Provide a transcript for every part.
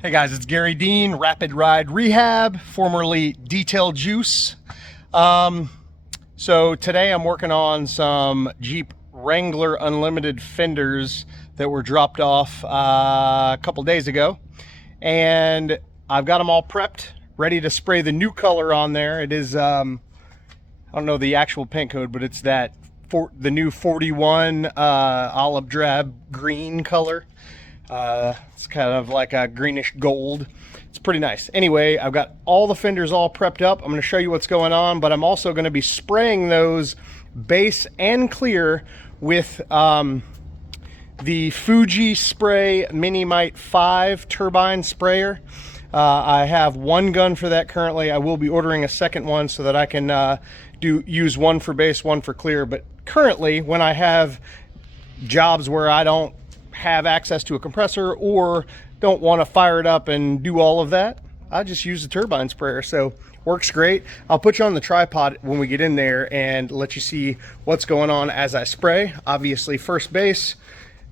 Hey guys, it's Garry Dean, Rapid Ride Rehab, formerly Detail Juice. So today I'm working on some Jeep Wrangler Unlimited fenders that were dropped off a couple days ago. And I've got them all prepped, ready to spray the new color on there. It is, I don't know the actual paint code, but it's that the new 41 olive drab green color. It's kind of like a greenish gold. It's pretty nice. Anyway, I've got all the fenders all prepped up. I'm going to show you what's going on, but I'm also going to be spraying those base and clear with the Fuji Spray Mini Mite 5 Turbine sprayer. I have one gun for that currently. I will be ordering a second one so that I can use one for base, one for clear. But currently, when I have jobs where I don't have access to a compressor or don't want to fire it up and do all of that, I just use the turbine sprayer. So works great. I'll put you on the tripod when we get in there and let you see what's going on as I spray. Obviously first base,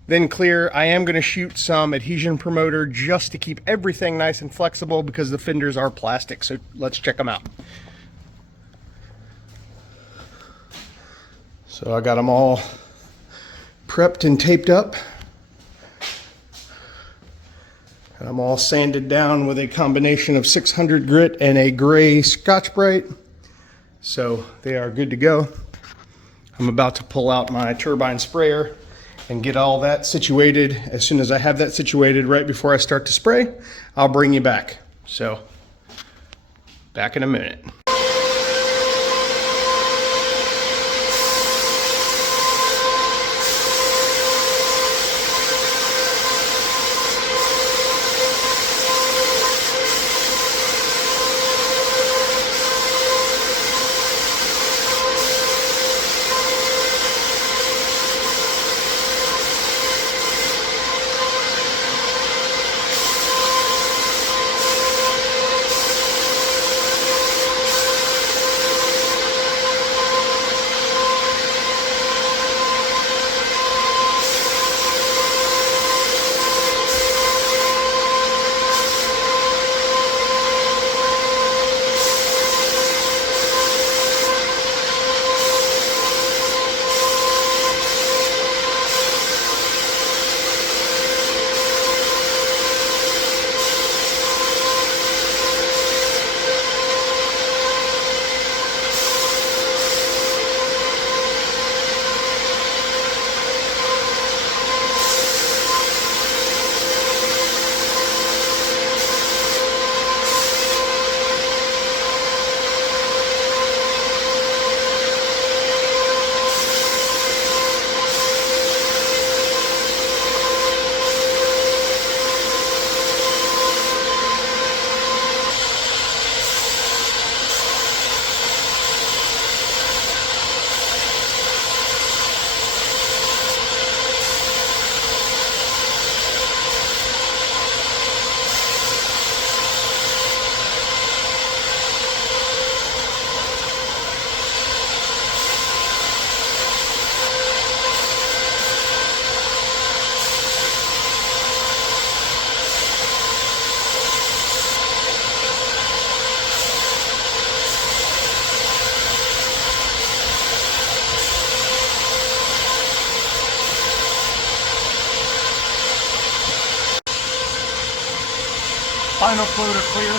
then clear. I am going to shoot some adhesion promoter just to keep everything nice and flexible because the fenders are plastic. So let's check them out. So I got them all prepped and taped up. And I'm all sanded down with a combination of 600 grit and a gray Scotch-Brite. So they are good to go. I'm about to pull out my turbine sprayer and get all that situated. As soon as I have that situated right before I start to spray, I'll bring you back. So, back in a minute. Final coat of clear.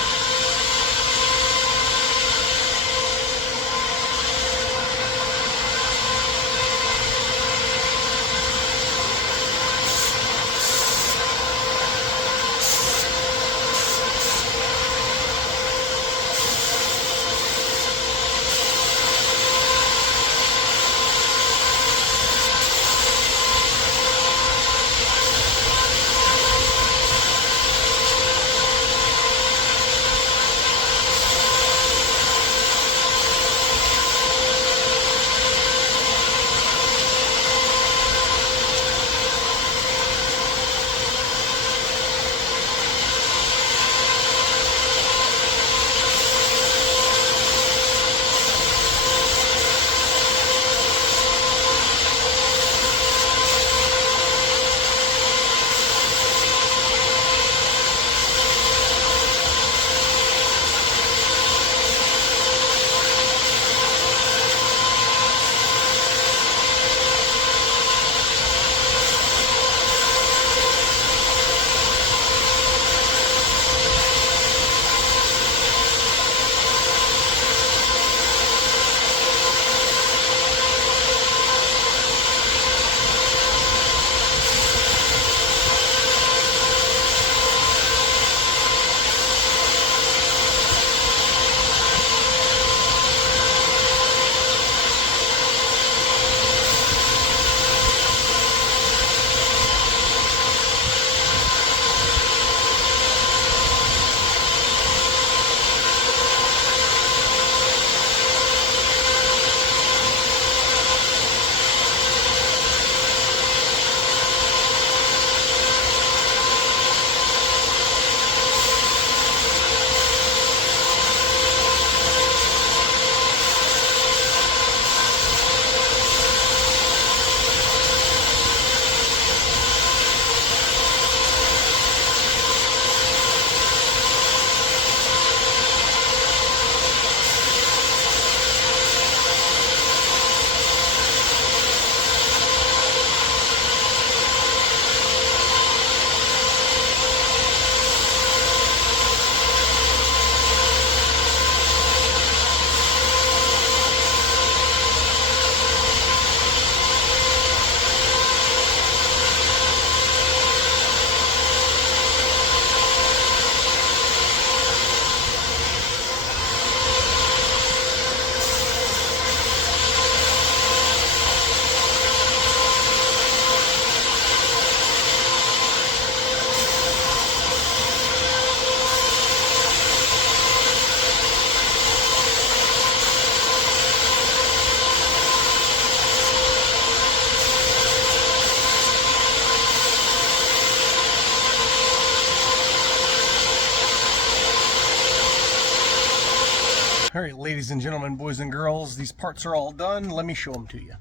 right, ladies and gentlemen, boys and girls, these parts are all done. Let me show them to you.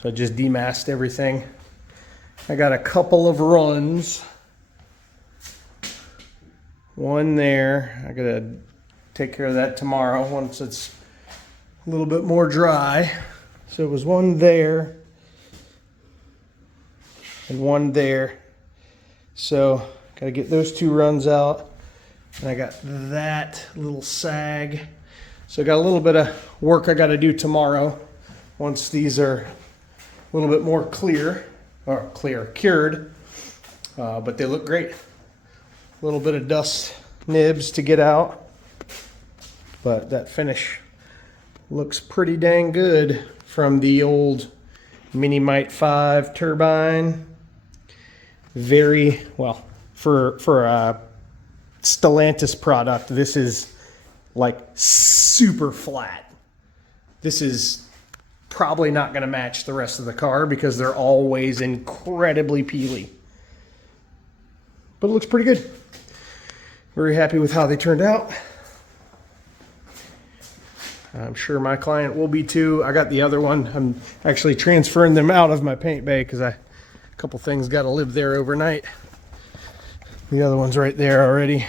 So I just demasked everything. I got a couple of runs. One there. I gotta take care of that tomorrow once it's a little bit more dry. So it was one there and one there. So gotta get those two runs out. And I got that little sag. So I got a little bit of work I gotta do tomorrow once these are a little bit more cured. But they look great. A little bit of dust nibs to get out. But that finish looks pretty dang good from the old Mini Mite 5 Turbine. Very, well, for a Stellantis product, this is like super flat. This is probably not going to match the rest of the car because they're always incredibly peely. But it looks pretty good. Very happy with how they turned out. I'm sure my client will be too. I got the other one. I'm actually transferring them out of my paint bay because a couple things got to live there overnight. The other one's right there already.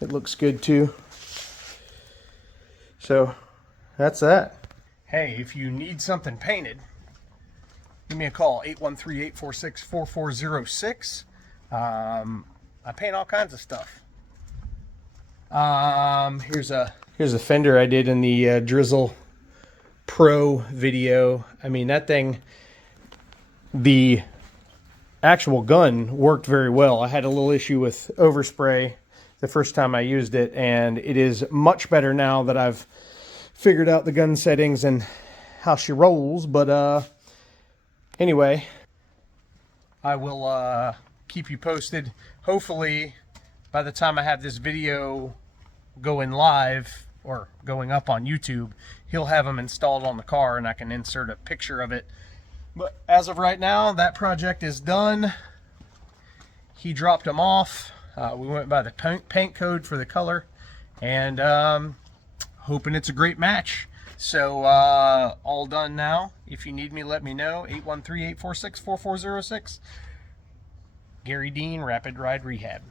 It looks good too. So that's that. Hey, if you need something painted, give me a call, 813-846-4406. I paint all kinds of stuff. Here's a fender I did in the Drizzle Pro video. I mean, that thing, the actual gun worked very well. I had a little issue with overspray the first time I used it, and it is much better now that I've figured out the gun settings and how she rolls. But anyway, I will keep you posted. Hopefully by the time I have this video going live or going up on YouTube, he'll have them installed on the car and I can insert a picture of it. But as of right now, that project is done. He dropped them off. We went by the paint code for the color, and hoping it's a great match. So all done now. If you need me, let me know. 813-846-4406. Garry Dean, Rapid Ride Rehab.